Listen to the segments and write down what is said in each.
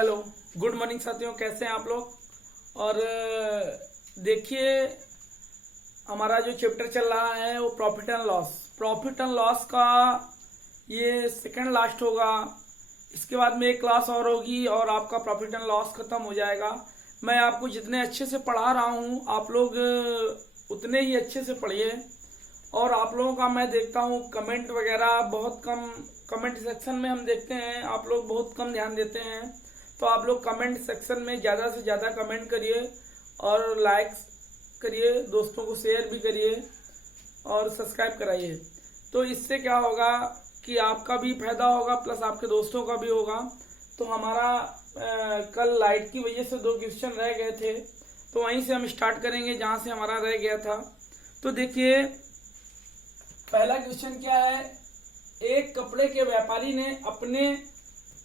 Hello, good morning साथियों, कैसे हैं आप लोग। और देखिए, हमारा जो चैप्टर चल रहा है वो प्रॉफिट एंड लॉस का ये सेकंड लास्ट होगा। इसके बाद में एक क्लास और होगी और आपका प्रॉफिट एंड लॉस खत्म हो जाएगा। मैं आपको जितने अच्छे से पढ़ा रहा हूँ आप लोग उतने ही अच्छे से पढ़िए। और आप लोगों का मैं देखता हूँ कमेंट वगैरह बहुत कम, कमेंट सेक्शन में हम देखते हैं आप लोग बहुत कम ध्यान देते हैं। तो आप लोग कमेंट सेक्शन में ज़्यादा से ज़्यादा कमेंट करिए और लाइक्स करिए, दोस्तों को शेयर भी करिए और सब्सक्राइब कराइए। तो इससे क्या होगा कि आपका भी फायदा होगा प्लस आपके दोस्तों का भी होगा। तो हमारा कल लाइट की वजह से 2 क्वेश्चन रह गए थे, तो वहीं से हम स्टार्ट करेंगे जहां से हमारा रह गया था। तो देखिए, पहला क्वेश्चन क्या है। एक कपड़े के व्यापारी ने अपने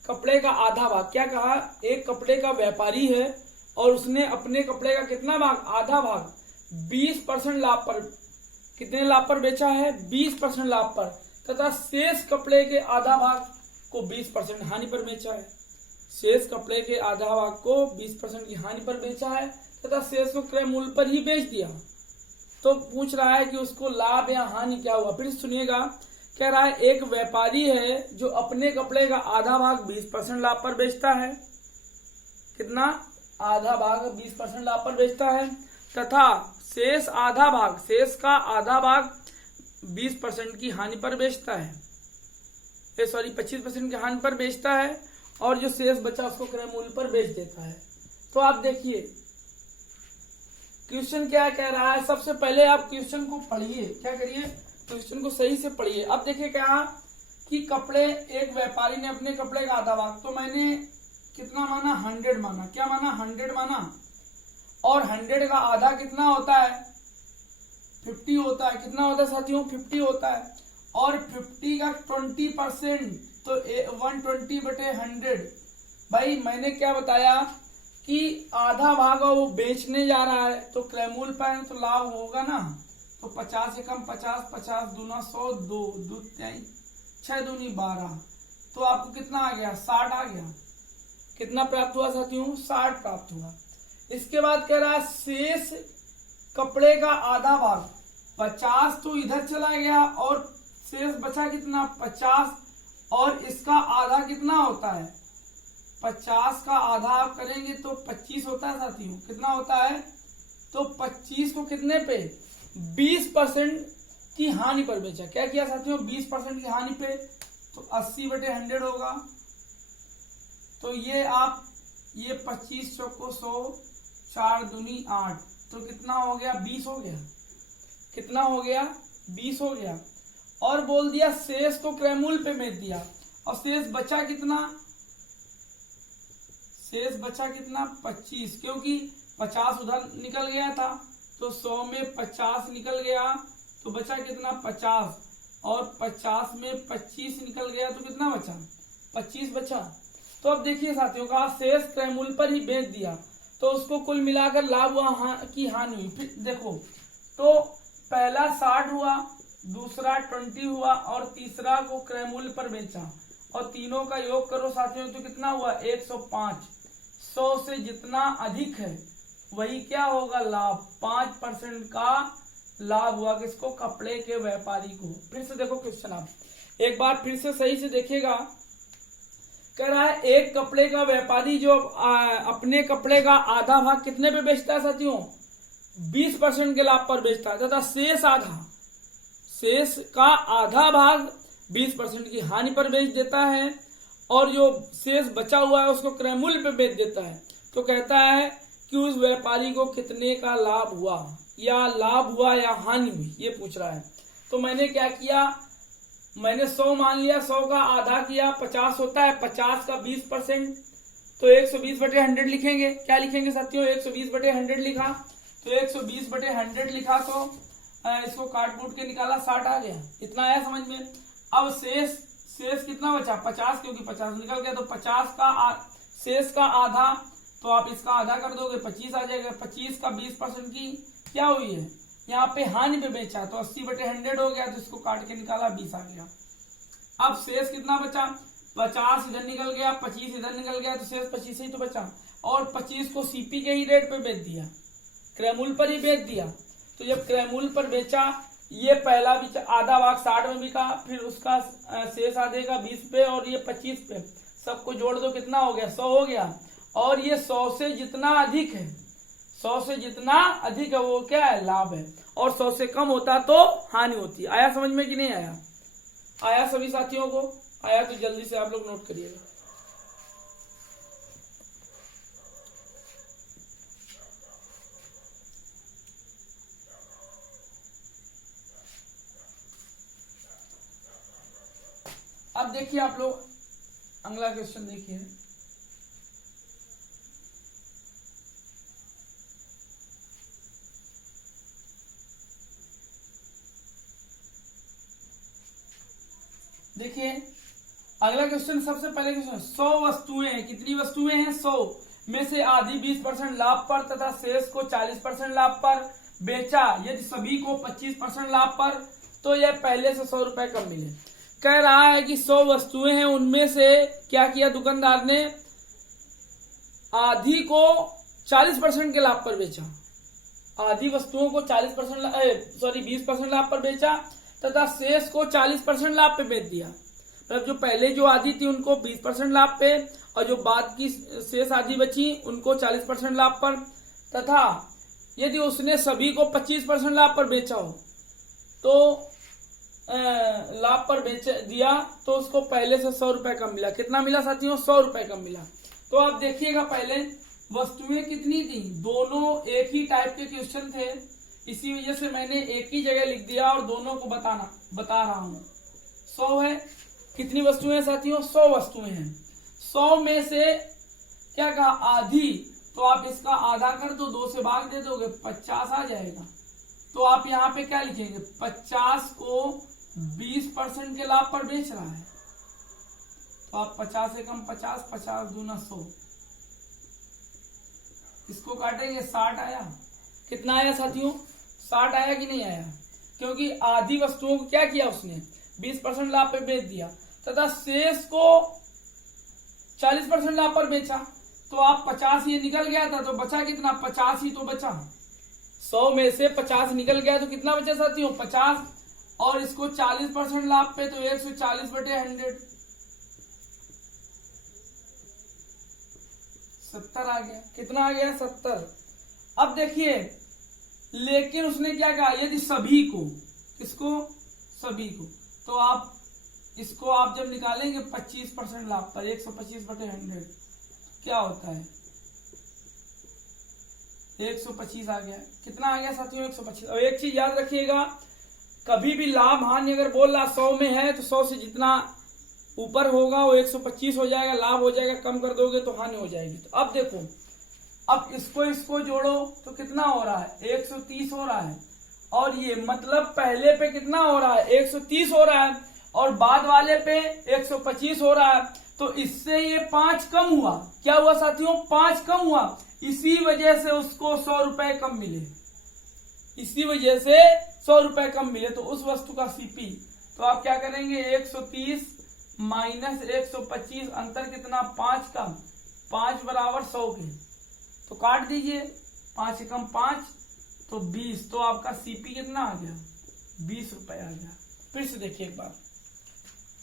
कपड़े का आधा भाग, क्या कहा, एक कपड़े का व्यापारी है और उसने अपने कपड़े का कितना भाग, आधा भाग 20% लाभ पर, कितने लाभ पर बेचा है, 20% लाभ पर, तथा शेष कपड़े के आधा भाग को 20% हानि पर बेचा है। शेष कपड़े के आधा भाग को 20% की हानि पर बेचा है तथा शेष को क्रय मूल्य पर ही बेच दिया। तो पूछ रहा है कि उसको लाभ या हानि क्या हुआ। फिर सुनिएगा, कह रहा है एक व्यापारी है जो अपने कपड़े का आधा भाग 20% लाभ पर बेचता है, कितना, आधा भाग 20% लाभ पर बेचता है, तथा शेष आधा भाग, शेष का आधा भाग 20% की हानि पर बेचता है, 25% की हानि पर बेचता है और जो शेष बचा उसको क्रय मूल्य पर बेच देता है। तो आप देखिए क्वेश्चन क्या कह रहा है। सबसे पहले आप क्वेश्चन को पढ़िए, क्या करिए, क्वेश्चन को सही से पढ़िए। अब देखिए क्या कि कपड़े, एक व्यापारी ने अपने कपड़े का आधा भाग, तो मैंने कितना माना, 100 माना, क्या माना, 100 माना। और 100 का आधा कितना होता है, 50 होता है। कितना होता है साथियों, 50 होता है। और 50 का 20% तो 120/100। भाई मैंने क्या बताया कि आधा भाग वो बेचने जा रहा है तो क्रय मूल्य पर तो लाभ होगा ना। तो 50 से कम 50, 50 दूना 100, 2 6 दूनी 12, तो आपको कितना आ गया, 60 आ गया। कितना प्राप्त हुआ साथियों, 60 प्राप्त हुआ। इसके बाद कह रहा है शेष कपड़े का आधा भाग, 50 तो इधर चला गया और शेष बचा कितना, 50, और इसका आधा कितना होता है, 50 का आधा आप करेंगे तो 25 होता है साथियों। कितना होता है, तो 25 को कितने पे, 20% की हानि पर बेचा। क्या किया साथियों, 20% की हानि पे, तो 80/100 होगा। तो ये आप, ये 25 चौको 100, 4 दूनी 8, तो कितना हो गया, 20 हो गया। कितना हो गया, 20 हो गया। और बोल दिया शेष को क्रय मूल्य पे बेच दिया, और शेष बचा कितना, शेष बचा कितना, 25, क्योंकि 50 उधर निकल गया था तो 100 में 50 निकल गया तो बचा कितना, 50, और 50 में 25 निकल गया तो कितना बचा, 25 बचा। तो अब देखिए साथियों का शेष क्रय मूल्य पर ही बेच दिया तो उसको कुल मिलाकर लाभ हुआ की हानि हुई। फिर देखो, तो पहला 60 हुआ, दूसरा 20 हुआ और तीसरा को क्रय मूल्य पर बेचा, और तीनों का योग करो साथियों तो कितना हुआ, 105। 100 से जितना अधिक है वही क्या होगा, लाभ। 5% का लाभ हुआ किसको, कपड़े के व्यापारी को। फिर से देखो क्वेश्चन, आप एक बार फिर से सही से देखिएगा। कह रहा है एक कपड़े का व्यापारी जो अपने कपड़े का आधा भाग कितने पे बेचता है साथियों, 20% के लाभ पर बेचता है, तथा शेष का आधा भाग 20% की हानि पर बेच देता है, और जो शेष बचा हुआ है उसको क्रय मूल्य पे बेच देता है। तो कहता है कि उस व्यापारी को कितने का लाभ हुआ, या लाभ हुआ या हानि हुई, ये पूछ रहा है। तो मैंने क्या किया, मैंने 100 मान लिया, 100 का आधा किया, 50 होता है, 50 का 20%, तो 120/100 लिखेंगे। क्या लिखेंगे साथियों, 120/100 लिखा, तो 120/100 लिखा तो इसको काट कूट के निकाला, 60 आ गया। इतना आया समझ में। अब शेष कितना बचा, 50, क्योंकि 50 निकल गया, तो 50 का शेष का आधा, तो आप इसका आधा कर दोगे, 25 आ जाएगा। 25 का 20% की क्या हुई है, यहाँ पे हानि पे बेचा, तो 80/100 हो गया, तो इसको काट के निकाला, 20 आ गया। अब शेष कितना बचा, 50 इधर निकल गया, 25 इधर निकल गया, तो शेष 25 ही तो बचा। और 25 को सीपी के ही रेट पे बेच दिया, क्रयमूल्य पर ही बेच दिया। तो जब क्रयमूल्य पर बेचा, ये पहला भी आधा भाग 60 में बिका, फिर उसका शेष आधे का 20 पे और ये 25 पे, सबको जोड़ दो कितना हो गया, 100 हो गया। और ये 100 से जितना अधिक है, 100 से जितना अधिक है वो क्या है, लाभ है। और 100 से कम होता तो हानि होती है। आया समझ में कि नहीं आया? आया सभी साथियों को? आया तो जल्दी से आप लोग नोट करिएगा। अब देखिए आप लोग अगला क्वेश्चन देखिए। देखिए अगला क्वेश्चन, सबसे पहले क्वेश्चन, 100 वस्तुएं हैं। कितनी वस्तुएं हैं? 100 में से आधी 20% लाभ पर तथा शेष को 40% लाभ पर बेचा। यदि सभी को 25% लाभ पर, तो यह पहले से 100 रुपए कम मिले। कह रहा है कि 100 वस्तुएं हैं, उनमें से क्या किया दुकानदार ने, आधी को 40% के लाभ पर बेचा। आधी वस्तुओं को 20% लाभ पर बेचा तथा शेष को 40% लाभ पे बेच दिया। मतलब जो पहले जो आधी थी उनको 20% लाभ पे, और जो बाद की शेष आधी बची उनको 40% लाभ पर, तथा यदि उसने सभी को 25% लाभ पर बेचा हो, तो लाभ पर बेच दिया, तो उसको पहले से 100 रुपए कम मिला। कितना मिला साथियों? 100 रुपए कम मिला। तो आप देखिएगा, पहले वस्तुएं कितनी थी, दोनों एक ही टाइप के क्वेश्चन थे, इसी वजह से मैंने एक ही जगह लिख दिया और दोनों को बता रहा हूं। 100 है, कितनी वस्तुएं साथियों? 100 वस्तुएं हैं। 100 में से क्या कहा, आधी, तो आप इसका आधा कर दो, 2 से भाग दे दोगे, 50 आ जाएगा। तो आप यहाँ पे क्या लिखेंगे, 50 को 20% के लाभ पर बेच रहा है, तो आप 50 से कम 50, 50 दूना 100, इसको काटेंगे, 60 आया। कितना आया साथियों? 60 आया कि नहीं आया? क्योंकि आधी वस्तुओं को क्या किया उसने, 20% लाभ पे बेच दिया तथा शेष को 40% लाभ पर बेचा। तो आप 50 ये निकल गया था, तो बचा कितना, 50 ही तो बचा। 100 में से 50 निकल गया, तो कितना बचा साथियों, 50। और इसको 40% लाभ पे, तो 140/100, 70 आ गया। कितना आ गया, 70। अब देखिए, लेकिन उसने क्या कहा, यदि सभी को, किसको, सभी को, तो आप इसको आप जब निकालेंगे 25% लाभ पर, 125/100 क्या होता है, 125 आ गया। कितना आ गया साथियों, 125। और एक चीज याद रखिएगा, कभी भी लाभ हानि अगर बोल रहा 100 में है, तो 100 से जितना ऊपर होगा वो 125 हो जाएगा, लाभ हो जाएगा, कम कर दोगे तो हानि हो जाएगी। तो अब देखो, अब इसको जोड़ो तो कितना हो रहा है, 130 हो रहा है। और ये मतलब पहले पे कितना हो रहा है, 130 हो रहा है, और बाद वाले पे 125 हो रहा है। तो इससे ये 5 कम हुआ। क्या हुआ साथियों, 5 कम हुआ। इसी वजह से उसको 100 रुपए कम मिले, इसी वजह से 100 रुपए कम मिले। तो उस वस्तु का सीपी, तो आप क्या करेंगे, 130 माइनस 125, अंतर कितना, 5 का, 5 बराबर 100 के, तो काट दीजिए, 5 से कम 5, तो 20। तो आपका सीपी कितना आ गया, 20 रुपए आ गया। फिर से देखिए एक बार,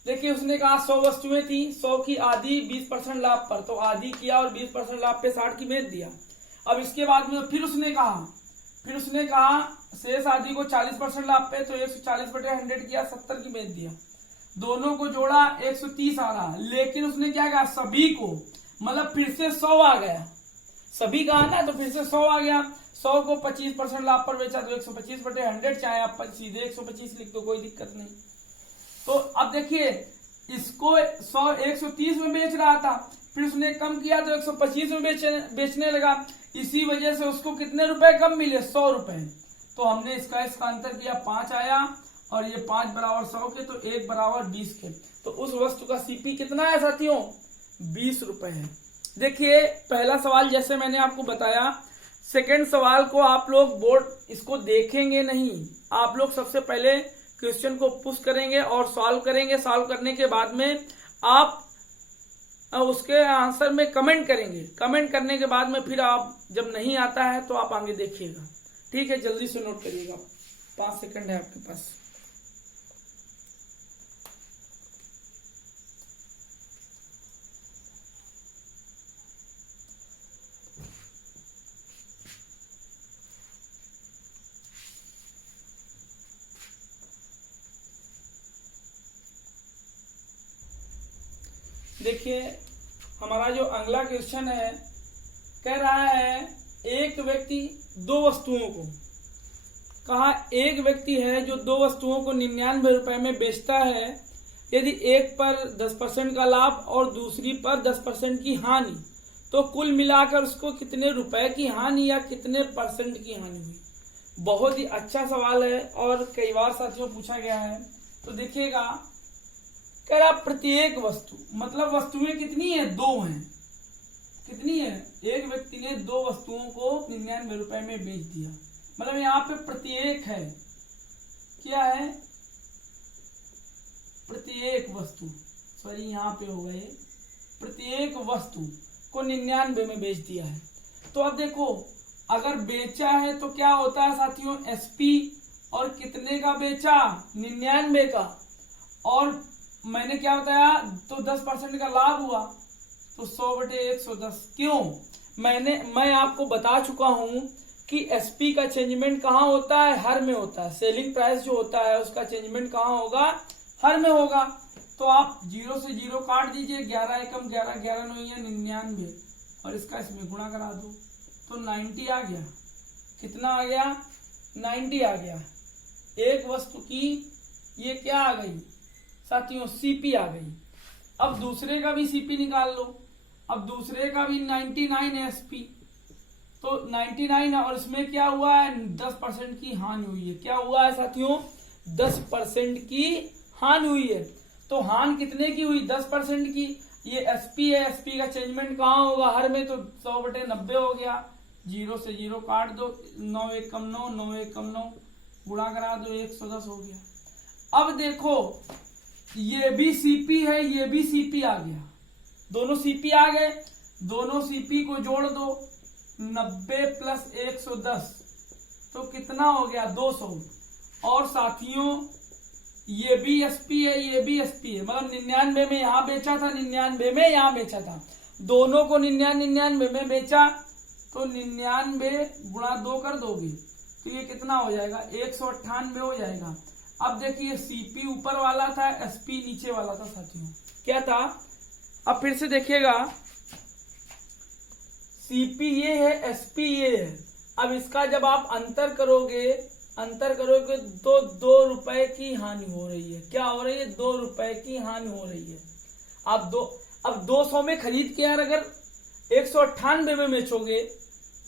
देखिए उसने कहा 100 वस्तुएं थी, 100 की आधी 20% लाभ पर, तो आधी किया और 20% लाभ पे 60 की बेच दिया। अब इसके बाद में फिर उसने कहा शेष आधी को 40% लाभ पे, तो 140/100 किया, 70 की बेच दिया। दोनों को जोड़ा 130 आ रहा, लेकिन उसने क्या कहा, सभी को, मतलब फिर से 100 आ गया, सभी कहा ना, तो फिर से 100 आ गया। 100 को 25% लाभ पर बेचा, तो 125/100, चाहे आप सीधे 125 लिख दो, कोई दिक्कत नहीं। तो अब देखिए, इसको 130 में बेच रहा था, फिर उसने कम किया तो 125 में बेचने लगा। इसी वजह से उसको कितने रुपए कम मिले, 100 रुपए। तो हमने इसका अंतर किया, 5 आया, और ये 5 बराबर 100 के, तो 1 बराबर 20 के। तो उस वस्तु का सीपी कितना है साथियों, 20 रुपए है। देखिए पहला सवाल जैसे मैंने आपको बताया, सेकंड सवाल को आप लोग बोर्ड इसको देखेंगे नहीं, आप लोग सबसे पहले क्वेश्चन को पुश करेंगे और सॉल्व करेंगे। सॉल्व करने के बाद में आप उसके आंसर में कमेंट करेंगे। कमेंट करने के बाद में फिर आप जब नहीं आता है तो आप आगे देखिएगा। ठीक है, जल्दी से नोट करिएगा, 5 सेकंड है आपके पास। देखिए, हमारा जो अगला क्वेश्चन है, कह रहा है एक व्यक्ति दो वस्तुओं को, कहा एक व्यक्ति है जो दो वस्तुओं को 99 रुपए में बेचता है। यदि एक पर 10% का लाभ और दूसरी पर 10% की हानि, तो कुल मिलाकर उसको कितने रुपए की हानि या कितने परसेंट की हानि हुई। बहुत ही अच्छा सवाल है और कई बार साथियों पूछा गया है। तो देखिएगा, कह रहा प्रत्येक वस्तु, मतलब वस्तुएं कितनी है, 2 हैं। कितनी है, एक व्यक्ति ने 2 वस्तुओं को 99 रुपए में बेच दिया। मतलब यहाँ पे प्रत्येक है, क्या है, प्रत्येक वस्तु, सॉरी यहाँ पे होगा ये, प्रत्येक वस्तु को 99 में बेच दिया है। तो अब देखो, अगर बेचा है तो क्या होता है साथियों, एसपी, और कितने का बेचा, 99 का, और मैंने क्या बताया, तो 10% का लाभ हुआ, तो 100/110। क्यों, मैं आपको बता चुका हूं कि एसपी का चेंजमेंट कहाँ होता है, हर में होता है। सेलिंग प्राइस जो होता है उसका चेंजमेंट कहाँ होगा, हर में होगा। तो आप 0 से 0 काट दीजिए, 11 एकम 11, 11 9 99, और इसका इसमें गुणा करा दो, तो 90 आ गया। कितना आ गया, 90 आ गया। एक वस्तु की ये क्या आ गई साथियों, सीपी आ गई। अब दूसरे का भी सीपी निकाल लो। अब दूसरे का भी 99 है एसपी, तो 99 है, और इसमें क्या हुआ है, 10% की हानि हुई है। क्या हुआ है साथियों, 10% की हानि हुई है। तो हानि कितने की हुई, 10% की। ये एसपी है, एसपी का चेंजमेंट कहाँ होगा, हर में, तो 100/90 हो गया। 0 से 0 काट दो, 9 एकम 9, 9 एकम 9, गुणा करा दो, 110 हो गया। अब देखो, ये भी सीपी है, ये भी सीपी आ गया, दोनों सीपी आ गए। दोनों सीपी को जोड़ दो, 90 प्लस 110, तो कितना हो गया, 200। और साथियों ये भी एसपी है, ये भी एसपी है, मतलब 99 में यहां बेचा था, 99 में यहां बेचा था, दोनों को 99 में बेचा, तो 99 गुणा 2 कर दोगे तो ये कितना हो जाएगा, 198 हो जाएगा। अब देखिए, सीपी ऊपर वाला था, एसपी नीचे वाला था साथियों, क्या था। अब फिर से देखिएगा, सीपी ये है, एसपी ये है। अब इसका जब आप अंतर करोगे तो 2 रुपए की हानि हो रही है। क्या हो रही है, 2 रुपए की हानि हो रही है। अब 200 में खरीद के यार अगर 198 में बेचोगे,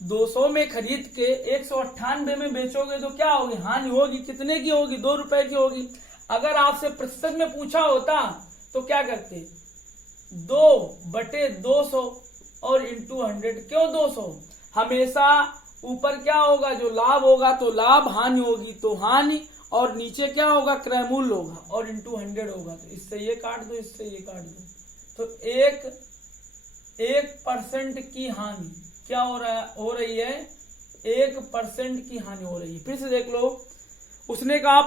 200 में खरीद के 198 में बेचोगे तो क्या होगी, हानि होगी। कितने की होगी, 2 रुपए की होगी। अगर आपसे प्रतिशत में पूछा होता तो क्या करते, 2/200 और इंटू 100। क्यों 200, हमेशा ऊपर क्या होगा, जो लाभ होगा तो लाभ, हानि होगी तो हानि, और नीचे क्या होगा, क्रय मूल्य होगा, और इंटू 100 होगा। तो इससे ये काट दो, इससे ये काट दो, तो 1% की हानि क्या हो रही है, 1% की हानि हो रही है। फिर से देख लो, उसने कहा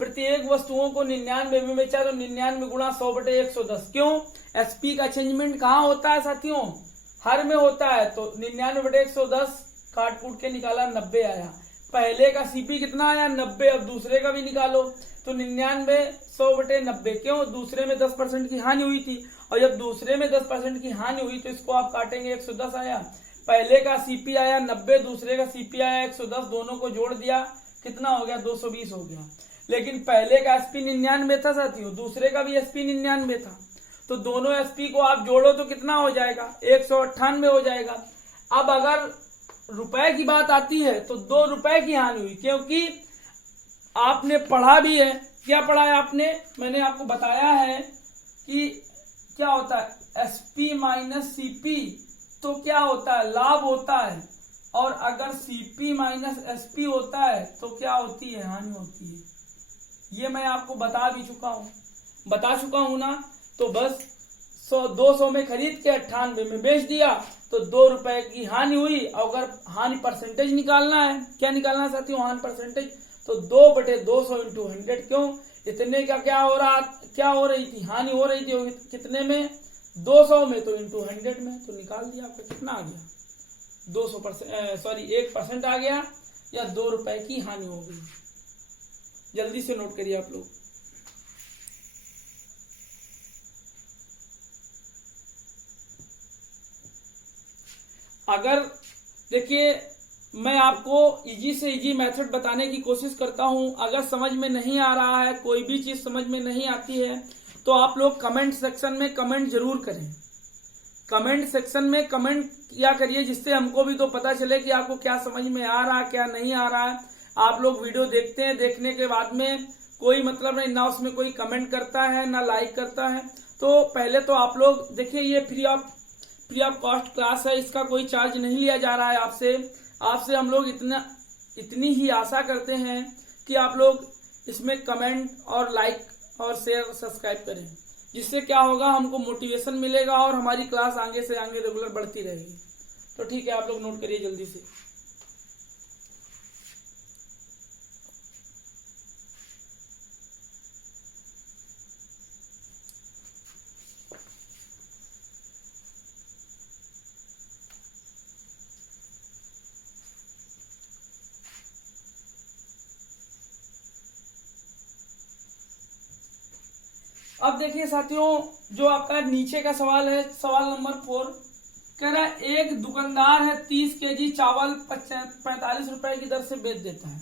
प्रत्येक वस्तुओं को 99 में बेचा, तो 99 गुणा 100/110। क्यों, एसपी का चेंजमेंट कहाँ होता है साथियों, हर में होता है। तो 99/110 काट कूट के निकाला, 90 आया। पहले का सीपी कितना आया, 90। अब दूसरे का भी निकालो, तो 99 100/90। क्यों, दूसरे में 10% की हानि हुई थी, और जब दूसरे में 10% की हानि हुई तो इसको आप काटेंगे, 110 आया। पहले का सीपी आया 90, दूसरे का सीपी आया 110, दोनों को जोड़ दिया, कितना हो गया, 220 हो गया। लेकिन पहले का एसपी 99 था साथियों, दूसरे का भी एसपी 99 था, तो दोनों एसपी को आप जोड़ो तो कितना हो जाएगा, 198 हो जाएगा। अब अगर रुपए की बात आती है तो 2 रुपए की हानि हुई, क्योंकि आपने पढ़ा भी है। क्या पढ़ा है आपने, मैंने आपको बताया है कि क्या होता है, एसपी माइनस सीपी, तो क्या होता है, लाभ होता है। और अगर सीपी माइनस एसपी होता है तो क्या होती है, हानि होती है। ये मैं आपको बता चुका हूं ना। तो बस 200 में खरीद के 98 में बेच दिया तो 2 रुपए की हानि हुई। अगर हानि परसेंटेज निकालना है, क्या निकालना है साथियों, हानि परसेंटेज, तो 2/200 इंटू 100, क्यों, इतने का क्या हो रही थी, हानि हो रही थी कितने में, 200 में, तो इंटू 100 में, तो निकाल दिया आपका कितना आ गया, 1% आ गया, या 2 रुपए की हानि हो गई। जल्दी से नोट करिए आप लोग। अगर देखिए मैं आपको इजी से इजी मेथड बताने की कोशिश करता हूं, अगर समझ में नहीं आ रहा है, कोई भी चीज समझ में नहीं आती है, तो आप लोग कमेंट सेक्शन में कमेंट जरूर करें। कमेंट सेक्शन में कमेंट किया करिए, जिससे हमको भी तो पता चले कि आपको क्या समझ में आ रहा है, क्या नहीं आ रहा है। आप लोग वीडियो देखते हैं, देखने के बाद में कोई मतलब नहीं, ना उसमें कोई कमेंट करता है ना लाइक करता है। तो पहले तो आप लोग देखिए, ये फ्री ऑफ कॉस्ट क्लास है, इसका कोई चार्ज नहीं लिया जा रहा है आपसे हम लोग इतनी ही आशा करते हैं कि आप लोग इसमें कमेंट और लाइक और शेयर सब्सक्राइब करें, जिससे क्या होगा, हमको मोटिवेशन मिलेगा और हमारी क्लास आगे से आगे रेगुलर बढ़ती रहेगी। तो ठीक है, आप लोग नोट करिए जल्दी से। अब देखिए साथियों, जो आपका नीचे का सवाल है, सवाल नंबर 4, कह रहा है एक दुकानदार है 30 केजी चावल 45 रुपए की दर से बेच देता है,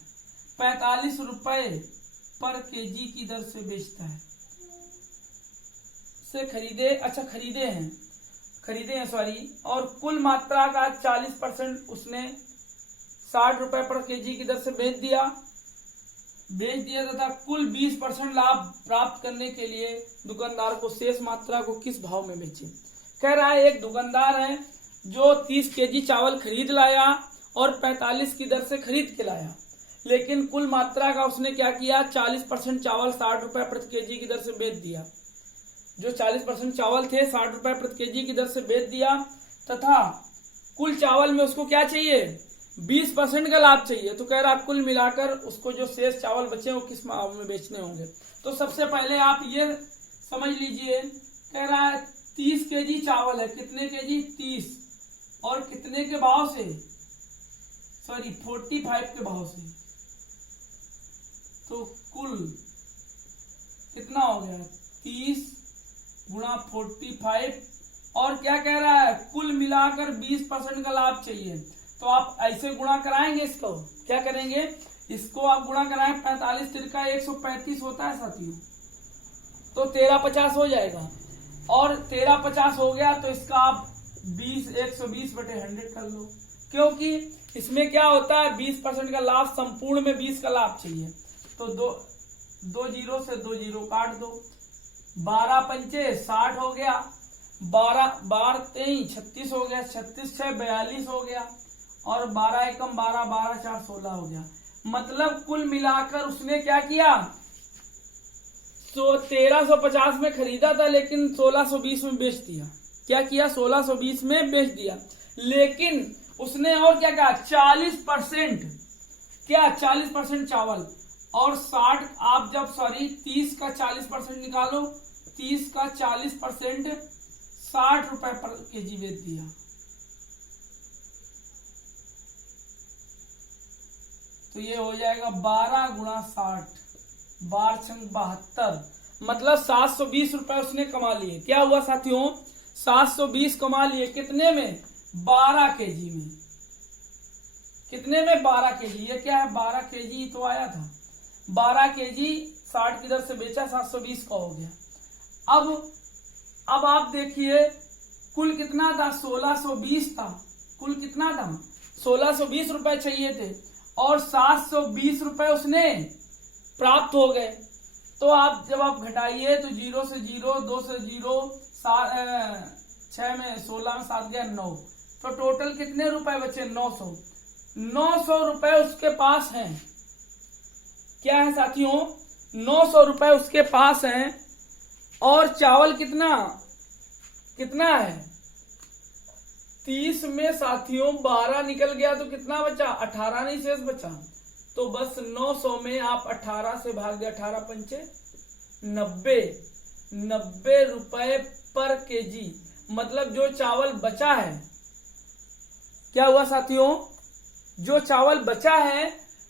45 रुपए पर केजी की दर से बेचता है। से खरीदे हैं और कुल मात्रा का 40% उसने 60 रुपए पर केजी की दर से बेच दिया तथा कुल 20% लाभ प्राप्त करने के लिए दुकानदार को शेष मात्रा को किस भाव में बेचे। कह रहा है एक दुकानदार है जो 30 केजी चावल खरीद लाया और 45 की दर से खरीद के लाया, लेकिन कुल मात्रा का उसने क्या किया, 40% चावल 60 रुपए प्रति केजी की दर से बेच दिया। जो 40% चावल थे 60 रुपए प्रति केजी की दर से बेच दिया, तथा कुल चावल में उसको क्या चाहिए, 20% का लाभ चाहिए। तो कह रहा कुल मिलाकर उसको जो शेष चावल बचे वो किस भाव में बेचने होंगे। तो सबसे पहले आप ये समझ लीजिए, कह रहा है 30 केजी चावल है, कितने केजी, 30, और कितने के भाव से, 45 के भाव से, तो कुल कितना हो गया, 30 गुणा 45, और क्या कह रहा है, कुल मिलाकर 20% का लाभ चाहिए। तो आप ऐसे गुणा कराएंगे, इसको क्या करेंगे, इसको आप गुणा कराएं, 45 तिरका 135 होता है साथियों, तो 1350 हो जाएगा, और 1350 हो गया तो इसका आप 120/100 कर लो, क्योंकि इसमें क्या होता है, 20% का लाभ, संपूर्ण में 20 का लाभ चाहिए। तो दो जीरो से 2 जीरो काट दो, 12 पंचे 60 हो गया, 12 23 36 हो गया, 36 6 42 हो गया, और 12 एकम 12 12 4 16 हो गया। मतलब कुल मिलाकर उसने क्या किया, तो 1350 में खरीदा था लेकिन 1620 में बेच दिया। क्या किया, 1620 में बेच दिया, लेकिन उसने और क्या कहा, 40%, क्या 40% चावल और 60, आप जब 30 का 40% निकालो, 30 का 40% 60 रुपए पर केजी बेच दिया। तो ये हो जाएगा 12 गुणा 60, 12 छंग 72, मतलब 720 रुपए उसने कमा लिए। क्या हुआ साथियों, 720 कमा लिए, कितने में, 12 केजी में। कितने में, 12 केजी। ये क्या है, 12 केजी तो आया था, 12 केजी 60 की दर से बेचा, 720 का हो गया। अब आप देखिए कुल कितना था, 1620 था, कुल कितना था, 1620 रुपए चाहिए थे, और 720 रुपए उसने प्राप्त हो गए। तो आप जब आप घटाइए तो 0 से 0, 2 से 0, 6 में 16 में 7 गया 9, तो टोटल कितने रुपए बचे, 900 रुपए उसके पास हैं। क्या है साथियों, 900 रुपए उसके पास हैं, और चावल कितना, कितना है 30 में साथियों 12 निकल गया तो कितना बचा 18 नहीं शेष बचा। तो बस 900 में आप 18 से भाग दे, 18 पंचे 90 रुपए पर केजी। मतलब जो चावल बचा है, क्या हुआ साथियों, जो चावल बचा है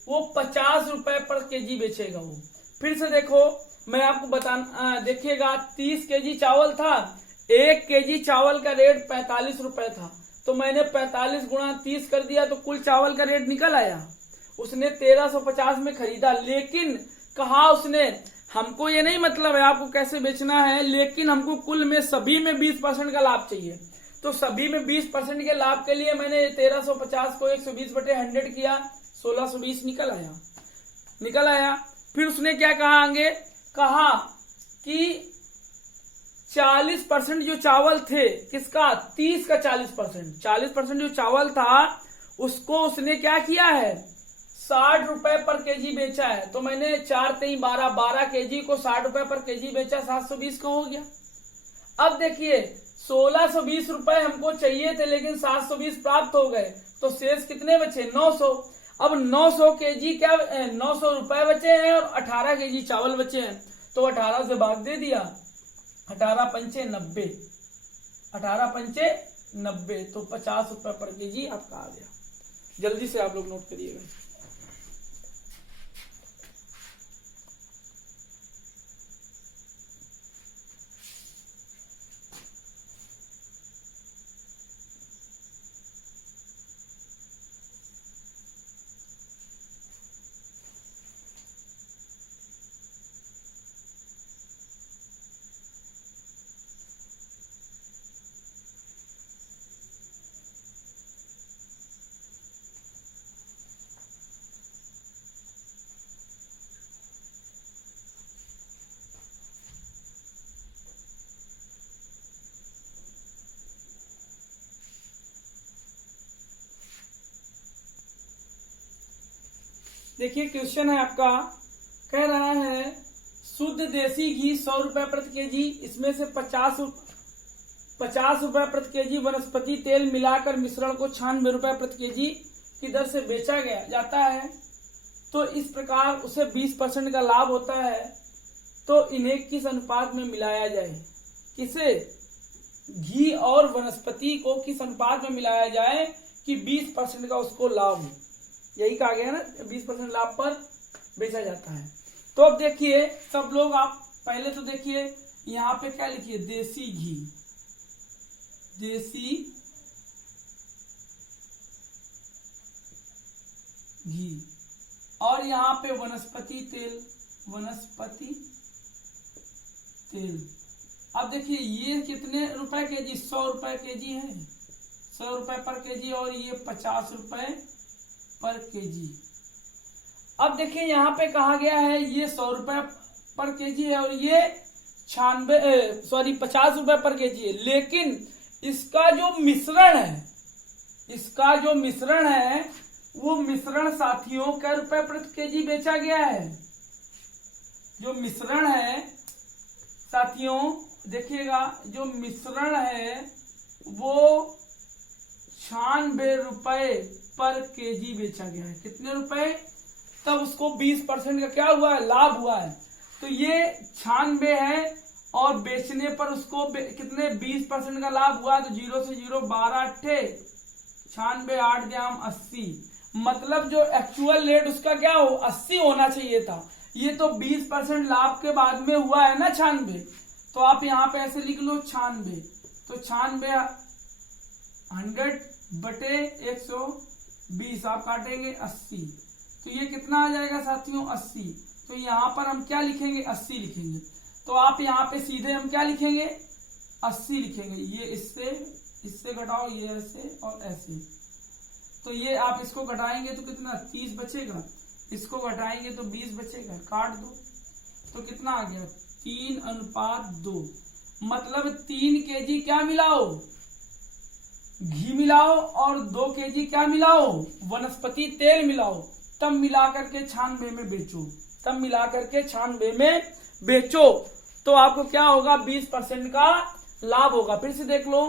वो 50 रुपए पर केजी बेचेगा वो। फिर से देखो मैं आपको देखिएगा 30 केजी चावल था, 1 केजी चावल का रेट 45 रुपए था, तो मैंने 45 गुणा 30 कर दिया तो कुल चावल का रेट निकल आया। उसने 1350 में खरीदा, लेकिन कहा उसने हमको ये नहीं मतलब है आपको कैसे बेचना है, लेकिन हमको कुल में सभी में 20% का लाभ चाहिए। तो सभी में 20% के लाभ के लिए मैंने 1350 को 120/100 किया, 1620 निकल आया। फिर उसने क्या कहा आगे, कहा कि 40% जो चावल थे, किसका 30 का 40% जो चावल था उसको उसने क्या किया है 60 रुपए पर केजी बेचा है। तो मैंने 4 3 12 केजी को 60 रुपए पर केजी बेचा, 720 का हो गया। अब देखिए 1620 रुपए हमको चाहिए थे लेकिन 720 प्राप्त हो गए, तो शेष कितने बचे 900। अब 900 केजी क्या 900 रुपए बचे हैं और 18 केजी चावल बचे हैं, तो 18 से भाग दे दिया, 18 पंचे 90, 18 पंचे 90, तो 50 रुपए पर केजी आपका आ गया। जल्दी से आप लोग नोट करिएगा। देखिए क्वेश्चन है आपका, कह रहा है शुद्ध देसी घी 100 रुपए प्रति केजी, इसमें से 50 रुपए प्रति केजी वनस्पति तेल मिलाकर मिश्रण को 96 रुपए प्रति केजी की दर से बेचा जाता है। तो इस प्रकार उसे 20% का लाभ होता है। तो इन्हें किस अनुपात में मिलाया जाए, किसे घी और वनस्पति को किस अनुपात में मिलाया जाए कि 20% का उसको लाभ हो। यही कहा गया ना 20% लाभ पर बेचा जाता है। तो अब देखिए सब लोग, आप पहले तो देखिए यहाँ पे क्या लिखिए देसी घी और यहाँ पे वनस्पति तेल। अब देखिए ये कितने रुपए केजी 100 रुपए केजी है, 100 रुपए पर केजी, और ये 50 रुपए पर केजी। अब देखिए यहाँ पे कहा गया है ये 100 रुपए पर केजी है और ये 50 रुपए पर केजी है, लेकिन इसका जो मिश्रण है वो मिश्रण साथियों क्या रुपए प्रति केजी बेचा गया है। जो मिश्रण है साथियों देखिएगा, जो मिश्रण है वो 96 रुपए पर केजी बेचा गया है। कितने रुपए, तब उसको 20% का क्या हुआ है लाभ हुआ है। तो ये 96 है और बेचने पर उसको कितने 20% का लाभ हुआ, तो 0 से 0 12 अट्ठे 96 8 ग्राम 80, मतलब जो एक्चुअल रेट उसका क्या हो 80 होना चाहिए था। ये तो 20% लाभ के बाद में हुआ है ना 96, तो आप यहाँ पे ऐसे लिख लो 96, तो 96 100/120 आप काटेंगे 80, तो ये कितना आ जाएगा साथियों 80। तो यहाँ पर हम क्या लिखेंगे 80 लिखेंगे। तो आप यहाँ पे सीधे हम क्या लिखेंगे 80 लिखेंगे। ये इससे घटाओ, ये ऐसे और ऐसे, तो ये आप इसको घटाएंगे तो कितना 30 बचेगा, इसको घटाएंगे तो 20 बचेगा, काट दो तो कितना आ गया 3:2। मतलब 3 केजी क्या मिलाओ घी मिलाओ और 2 केजी क्या मिलाओ वनस्पति तेल मिलाओ, तब मिलाकर के 96 में बेचो, तो आपको क्या होगा 20% का लाभ होगा। फिर से देख लो,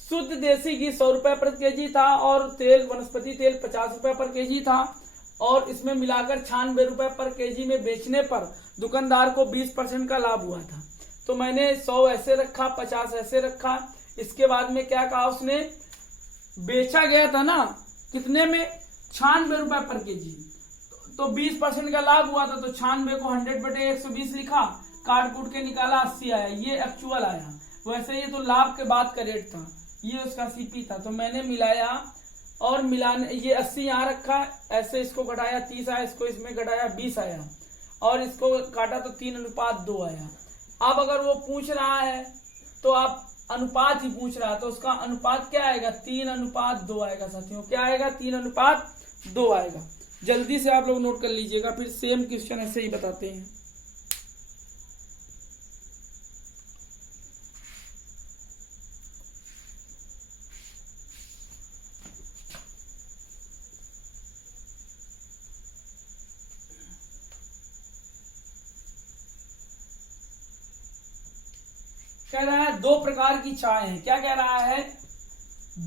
शुद्ध देसी घी 100 रुपए प्रति केजी था और तेल वनस्पति तेल 50 रुपए पर केजी था, और इसमें मिलाकर 96 रुपए पर केजी में बेचने पर दुकानदार को 20% का लाभ हुआ था। तो मैंने 100 ऐसे रखा, 50 ऐसे रखा। इसके बाद में क्या कहा उसने, बेचा गया था ना कितने में, 96 रुपए पर केजी, तो 20% का लाभ हुआ था। तो 96 को 100/120 लिखा, काट कूट के निकाला, 80 आया, ये एक्चुअल आया। वैसे ये तो लाभ के बाद का रेट था, ये उसका सीपी था। तो मैंने मिलाया और मिलाने, ये 80 यहाँ रखा, ऐसे इसको घटाया 30 आया, इसको इसमें घटाया 20 आया, और इसको काटा तो 3:2 आया। अब अगर वो पूछ रहा है तो आप अनुपात ही पूछ रहा है, तो उसका अनुपात क्या आएगा, 3:2 आएगा साथियों। क्या आएगा, 3:2 आएगा। जल्दी से आप लोग नोट कर लीजिएगा, फिर सेम क्वेश्चन ऐसे ही बताते हैं। कह रहा है 2 प्रकार की चाय है। क्या कह रहा है,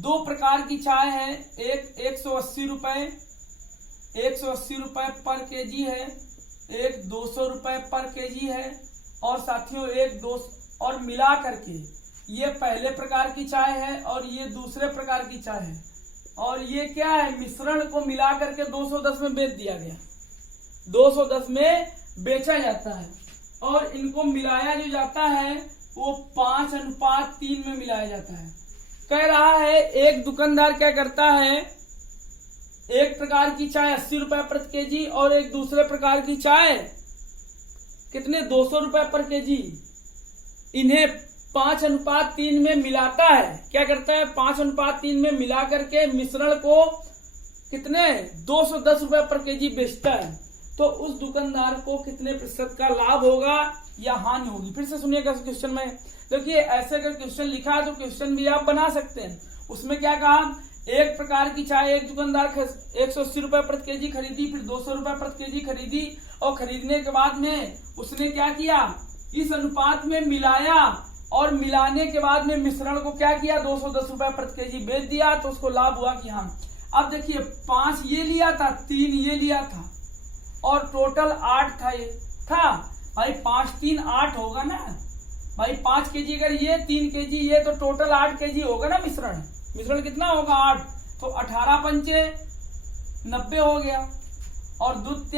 2 प्रकार की चाय है, एक 180 रुपए पर केजी है, एक 200 रुपए पर केजी है, और साथियों एक 2 और मिला करके ये पहले प्रकार की चाय है और ये दूसरे प्रकार की चाय है, और ये क्या है, मिश्रण को मिला करके 210 में बेच दिया गया, 210 में बेचा जाता है, और इनको मिलाया जो जाता है वो 5:3 में मिलाया जाता है। कह रहा है एक दुकानदार क्या करता है, एक प्रकार की चाय 80 रुपए प्रति केजी और एक दूसरे प्रकार की चाय कितने, 200 रुपए पर केजी, इन्हें 5:3 में मिलाता है। क्या करता है, 5:3 में मिला करके मिश्रण को कितने, 210 रुपए पर केजी बेचता है। तो उस दुकानदार को कितने प्रतिशत का लाभ होगा या हानि होगी। फिर से सुनिएगा क्वेश्चन में, देखिए ऐसे अगर क्वेश्चन लिखा है तो क्वेश्चन भी आप बना सकते हैं। उसमें क्या कहा, एक प्रकार की चाय एक दुकानदार 180 रुपए प्रति केजी खरीदी, फिर 200 रुपए प्रति केजी खरीदी, और खरीदने के बाद में उसने क्या किया, इस अनुपात में मिलाया, और मिलाने के बाद में मिश्रण को क्या किया, 210 रुपए प्रति केजी बेच दिया, तो उसको लाभ हुआ कि हाँ। अब देखिए 5 ये लिया था, 3 ये लिया था, और टोटल 8 था, ये था भाई, 5×3 8 होगा ना भाई, 5 केजी अगर ये, 3 केजी ये, तो टोटल 8 केजी होगा ना मिश्रण। मिश्रण कितना होगा, 8, तो 18×5 90 हो गया, और दूध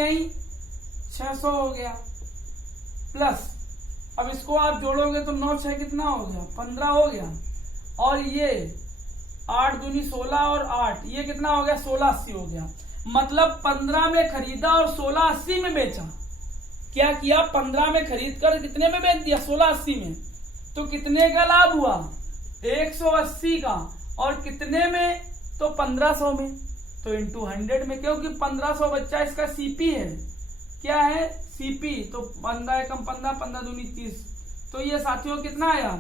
600 हो गया, प्लस अब इसको आप जोड़ोगे तो 9×6 कितना हो गया, 15 हो गया, और ये 8×2 16 और 8 ये कितना हो गया, 1680 हो गया। मतलब 15 में खरीदा और 1680 में बेचा। क्या किया, 15 में खरीद कर कितने में बेच दिया, 1680 में। तो कितने का लाभ हुआ, 180 का, और कितने में, तो 1500 में, तो इंटू 100 में, क्योंकि 1500 बच्चा इसका सीपी है। क्या है, सीपी, तो 15 एकम 15, 15×2 30, तो ये साथियों कितना आया,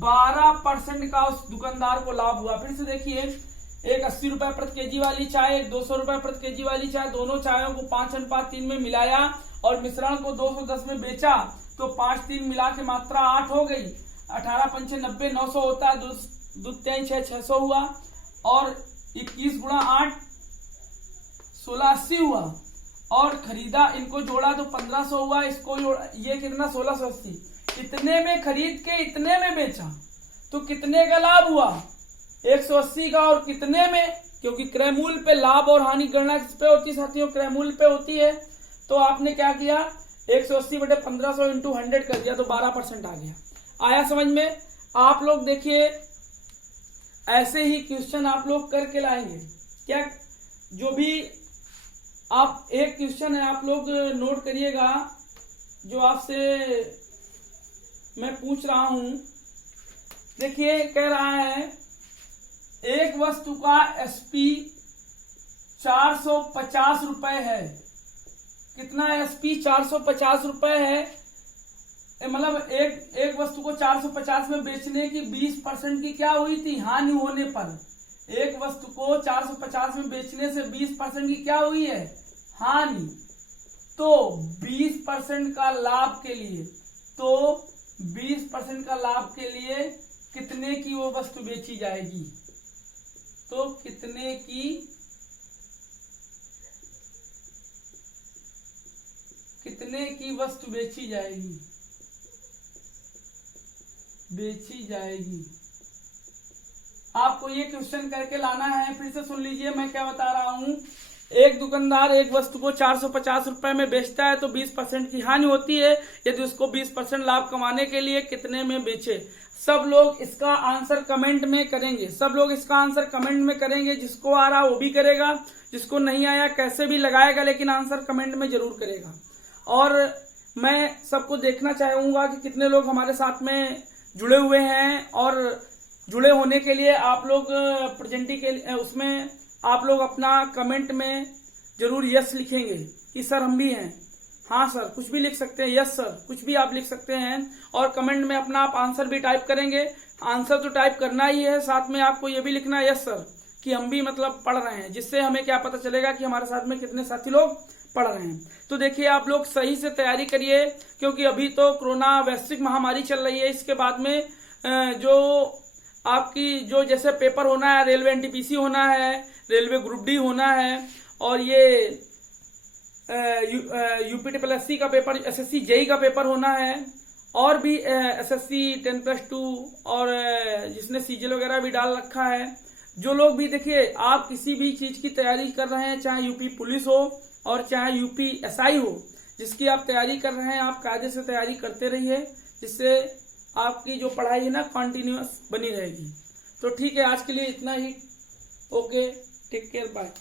12% का उस दुकानदार को लाभ हुआ। फिर से देखिए, एक 80 रुपए प्रति केजी वाली चाय, एक 200 रुपए प्रति केजी वाली चाय, दोनों चायों को 5:3 में मिलाया और मिश्रण को 210 में बेचा, तो 5×3 मिला के मात्रा 8 हो गई, 18×5 90, 900 होता है, दूध 6 600 हुआ, और 21 × 8 1680 हुआ, और खरीदा, इनको जोड़ा तो 1500 हुआ, इसको ये कितना 1680, इतने में खरीद के इतने में बेचा, तो कितने का लाभ हुआ, 180 का, और कितने में, क्योंकि क्रय मूल्य पे लाभ और हानि गणना किस पे होती है साथियों, क्रय मूल्य पे होती है। तो आपने क्या किया, 180/1500 इंटू 100 कर दिया, तो 12% आ गया। आया समझ में। आप लोग देखिए ऐसे ही क्वेश्चन आप लोग करके लाएंगे। क्या, जो भी आप एक क्वेश्चन है आप लोग नोट करिएगा, जो आपसे मैं पूछ रहा हूं। देखिए कह रहा है एक वस्तु का एसपी 450 रुपए है। कितना एसपी, 450 रुपए है। मतलब एक वस्तु को 450 में बेचने की 20% की क्या हुई थी, हानि होने पर। एक वस्तु को 450 में बेचने से 20% की क्या हुई है, हानि। तो 20% का लाभ के लिए तो 20% का लाभ के लिए कितने की वो वस्तु बेची जाएगी? तो कितने की वस्तु बेची जाएगी? आपको ये क्वेश्चन करके लाना है। फिर से सुन लीजिए मैं क्या बता रहा हूं। एक दुकानदार एक वस्तु को 450 रुपए में बेचता है तो 20% की हानि होती है यदि उसको 20% लाभ कमाने के लिए कितने में बेचे। सब लोग इसका आंसर कमेंट में करेंगे। जिसको आ रहा वो भी करेगा, जिसको नहीं आया कैसे भी लगाएगा, लेकिन आंसर कमेंट में जरूर करेगा। और मैं सबको देखना चाहूंगा कि कितने लोग हमारे साथ में जुड़े हुए हैं, और जुड़े होने के लिए आप लोग प्रेजेंटी के लिए उसमें आप लोग अपना कमेंट में जरूर यस लिखेंगे कि सर हम भी हैं, हाँ सर कुछ भी लिख सकते हैं, यस सर कुछ भी आप लिख सकते हैं। और कमेंट में अपना आप आंसर भी टाइप करेंगे। आंसर तो टाइप करना ही है, साथ में आपको ये भी लिखना है यस सर कि हम भी मतलब पढ़ रहे हैं, जिससे हमें क्या पता चलेगा कि हमारे साथ में कितने साथी लोग पढ़ रहे हैं। तो देखिए आप लोग सही से तैयारी करिए, क्योंकि अभी तो कोरोना वैश्विक महामारी चल रही है। इसके बाद में जो आपकी जो जैसे पेपर होना है, रेलवे एनटीपीसी होना है, रेलवे ग्रुप डी होना है, और ये यूपीटीपीएससी का पेपर, एसएससी जेई का पेपर होना है, और भी एसएससी 10+2 और जिसने सीजीएल वगैरह भी डाल रखा है। जो लोग भी देखिए आप किसी भी चीज की तैयारी कर रहे हैं, चाहे यूपी पुलिस हो और चाहे यूपी एसआई हो, जिसकी आप तैयारी कर रहे हैं, आप कायदे से तैयारी करते रहिए, जिससे आपकी जो पढ़ाई है ना कंटिन्यूअस बनी रहेगी। तो ठीक है, आज के लिए इतना ही। Okay, take care, bye.